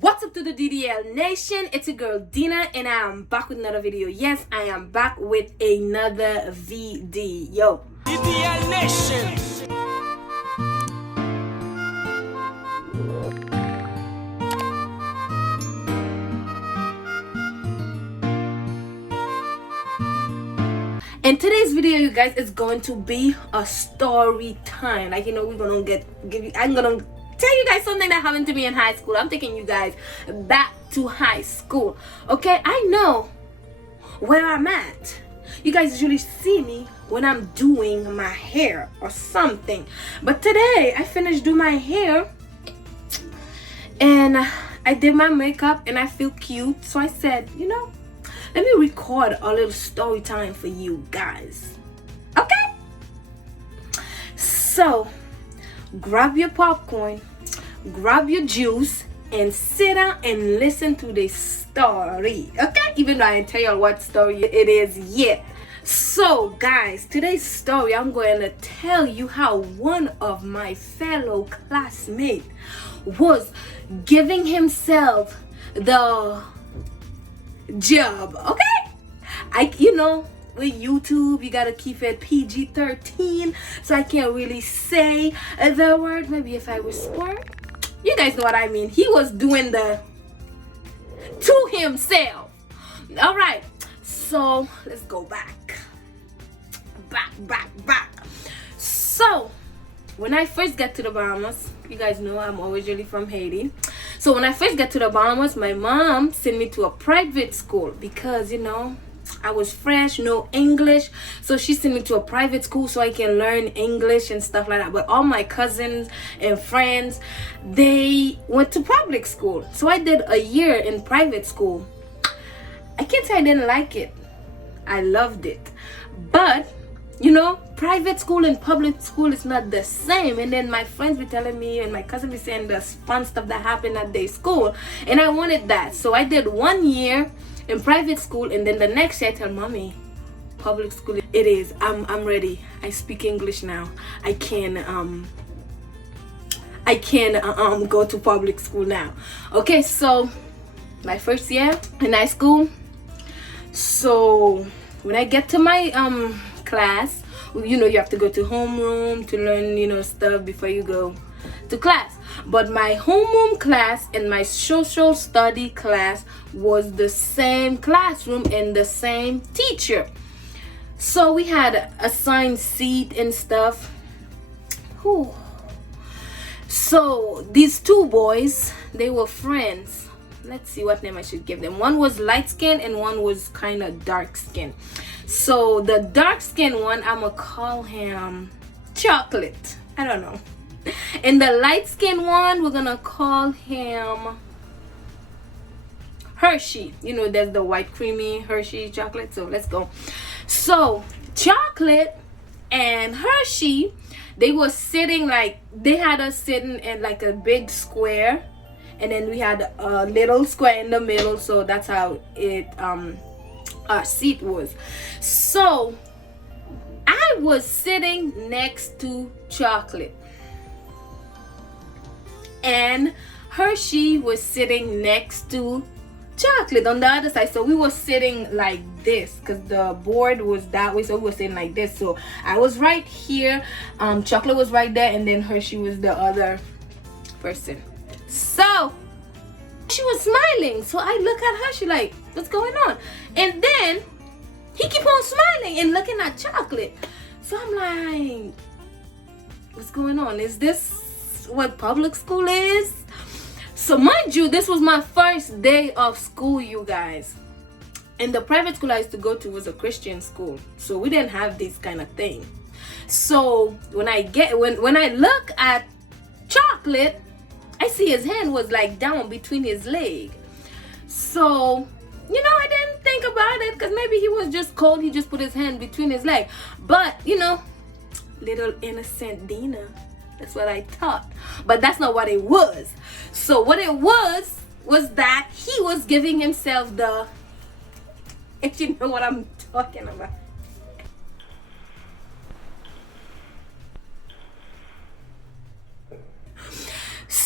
What's up to the DDL Nation? It's your girl Dina and I am back with another video. Yes, I am back with another video. DDL Nation. And today's video, you guys, is going to be a story time. Like, we're gonna I'm gonna tell you guys something that happened to me in high school. I'm taking you guys back to high school. Okay, I know where I'm at. You guys usually see me when I'm doing my hair or something, but today I finished doing my hair and I did my makeup and I feel cute, so I said, let me record a little story time for you guys. Okay, so grab your popcorn, grab your juice, and sit down and listen to this story. Okay, even though I didn't tell you what story it is yet. So guys, today's story, I'm going to tell you how one of my fellow classmates was giving himself the job. Okay, with YouTube you gotta keep it PG-13, so I can't really say the word. Maybe if I whisper, you guys know what I mean. He was doing the to himself. All right, so let's go back. So when I first got to the Bahamas, you guys know I'm originally from Haiti. So when I first got to the Bahamas, my mom sent me to a private school because, I was fresh, no English. So she sent me to a private school so I can learn English and stuff like that. But all my cousins and friends, they went to public school. So I did a year in private school. I can't say I didn't like it. I loved it. But private school and public school is not the same. And then my friends be telling me and my cousin be saying the fun stuff that happened at their school, and I wanted that. So I did 1 year in private school, and then the next year I tell mommy, public school it is. I'm ready. I speak English now. I can go to public school now. Okay, so my first year in high school. So when I get to my class, you have to go to homeroom to learn stuff before you go to class. But my homeroom class and my social study class was the same classroom and the same teacher. So we had assigned seat and stuff. Whew. So these two boys, they were friends. Let's see what name I should give them. One was light skin and one was kind of dark skin. So the dark skin one, I'm gonna call him Chocolate. I don't know. And the light skin one, we're gonna call him Hershey. There's the white creamy Hershey chocolate. So let's go. So Chocolate and Hershey, they were sitting they had us sitting in like a big square, and then we had a little square in the middle. So that's how it our seat was. So I was sitting next to Chocolate, and Hershey was sitting next to Chocolate on the other side. So we were sitting like this because the board was that way, so we were sitting like this. So I was right here, Chocolate was right there, and then Hershey was the other person. So she was smiling, so I look at her, she like, what's going on? And then he keep on smiling and looking at Chocolate. So I'm like, what's going on? Is this what public school is? So mind you, this was my first day of school, you guys. And the private school I used to go to was a Christian school, so we didn't have this kind of thing. So when I look at Chocolate, I see his hand was like down between his leg. So I didn't think about it because maybe he was just cold. He just put his hand between his leg. But little innocent Dina, that's what I thought. But that's not what it was. So what it was that he was giving himself the, if you know what I'm talking about.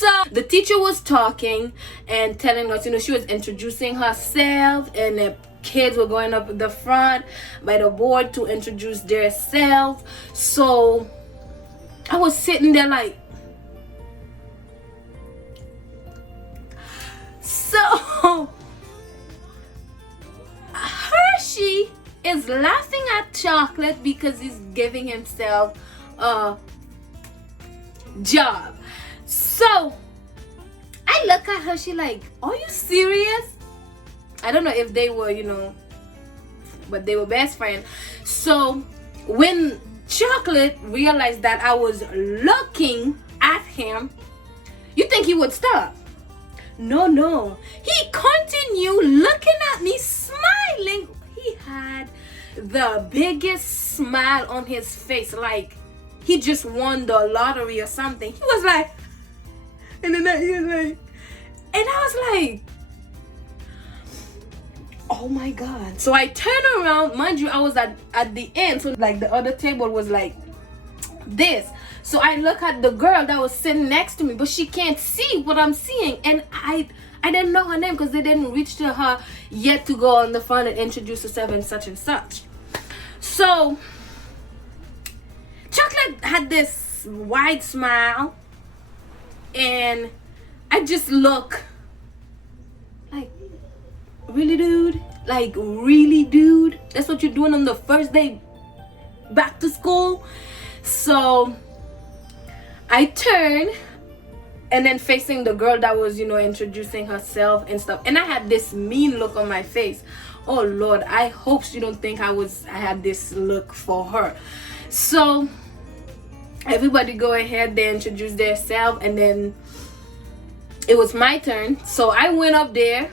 So the teacher was talking and telling us, she was introducing herself, and the kids were going up the front by the board to introduce themselves. So I was sitting there like, so Hershey is laughing at Chocolate because he's giving himself a job. So I look at Hershey like, are you serious? I don't know if they were, but they were best friends. So when Chocolate realized that I was looking at him, you think he would stop? No. He continued looking at me, smiling. He had the biggest smile on his face, like he just won the lottery or something. He was like, and then he was like, and I was like, oh my God. So I turned around, mind you, I was at the end, so like the other table was like this. So I look at the girl that was sitting next to me, but she can't see what I'm seeing, and I didn't know her name because they didn't reach to her yet to go on the front and introduce herself and such and such. So Chocolate had this wide smile, and I just look like, really, dude? Like, really, dude? That's what you're doing on the first day back to school? So I turned, and then facing the girl that was, introducing herself and stuff, and I had this mean look on my face. Oh Lord, I hope she don't think I had this look for her. So everybody go ahead, they introduce themselves, and then it was my turn. So I went up there,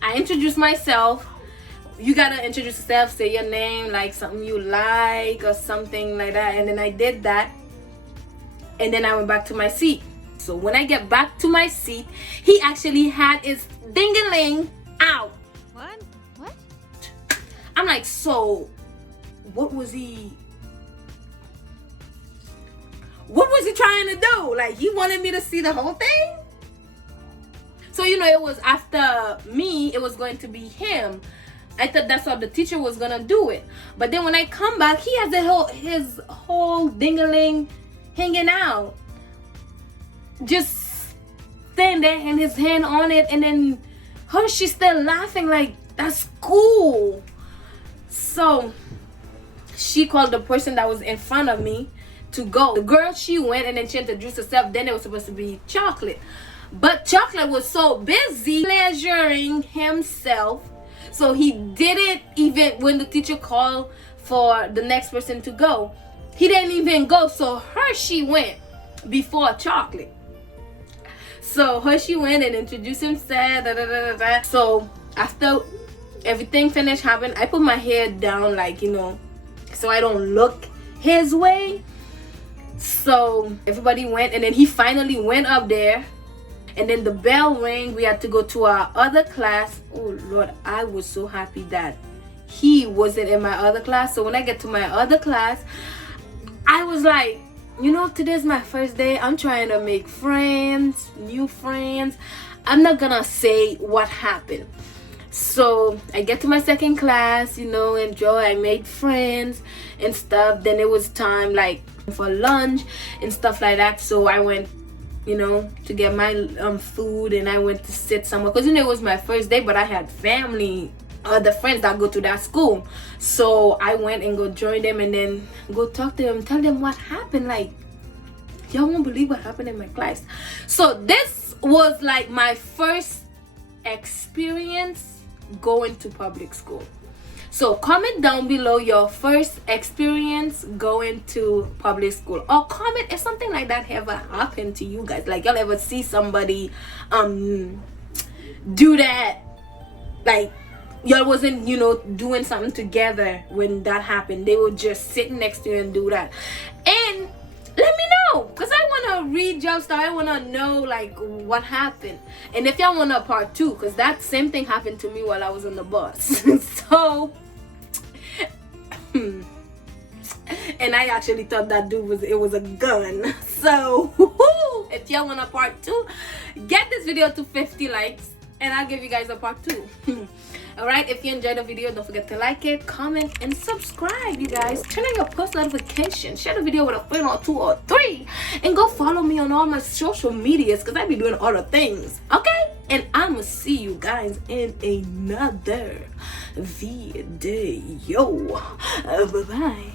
I introduced myself. You gotta introduce yourself, say your name, like something you like or something like that. And then I did that, and then I went back to my seat. So when I get back to my seat, he actually had his ding-a-ling out. What? I'm like, so what was he trying to do? Like, he wanted me to see the whole thing? So it was after me, it was going to be him. I thought that's how the teacher was gonna do it. But then when I come back, he has his whole ding-a-ling hanging out, just standing there and his hand on it, and then she's still laughing like, that's cool. So she called the person that was in front of me to go. The girl, she went, and then she introduced herself. Then it was supposed to be Chocolate, but Chocolate was so busy pleasuring himself, so he didn't even, when the teacher called for the next person to go, he didn't even go. So Hershey went before Chocolate. So Hershey went and introduced himself. So after everything finished happening, I put my head down, like, so I don't look his way. So everybody went, and then he finally went up there, and then the bell rang. We had to go to our other class. Oh Lord, I was so happy that he wasn't in my other class. So when I get to my other class, I was like, today's my first day. I'm trying to make friends, new friends. I'm not gonna say what happened. So I get to my second class, enjoy. I made friends and stuff. Then it was time, like, for lunch and stuff like that. So I went, to get my food, and I went to sit somewhere because it was my first day, but I had family, other friends that go to that school. So I went and go join them, and then go talk to them, tell them what happened. Like, y'all won't believe what happened in my class. So this was like my first experience going to public school. So comment down below your first experience going to public school, or comment if something like that ever happened to you guys. Like, y'all ever see somebody do that, like y'all wasn't doing something together when that happened. They were just sitting next to you and do that. And let me know, because I want to read y'all stuff. I want to know, like, what happened. And if y'all want a part 2, because that same thing happened to me while I was on the bus. So and I actually thought that dude was a gun. So If y'all want a part 2, get this video to 50 likes and I'll give you guys a part 2. Alright, if you enjoyed the video, don't forget to like it, comment, and subscribe, you guys. Turn on your post notifications. Share the video with a friend or 2 or 3. And go follow me on all my social medias because I be doing all the things. Okay? And I'ma see you guys in another video. Bye-bye.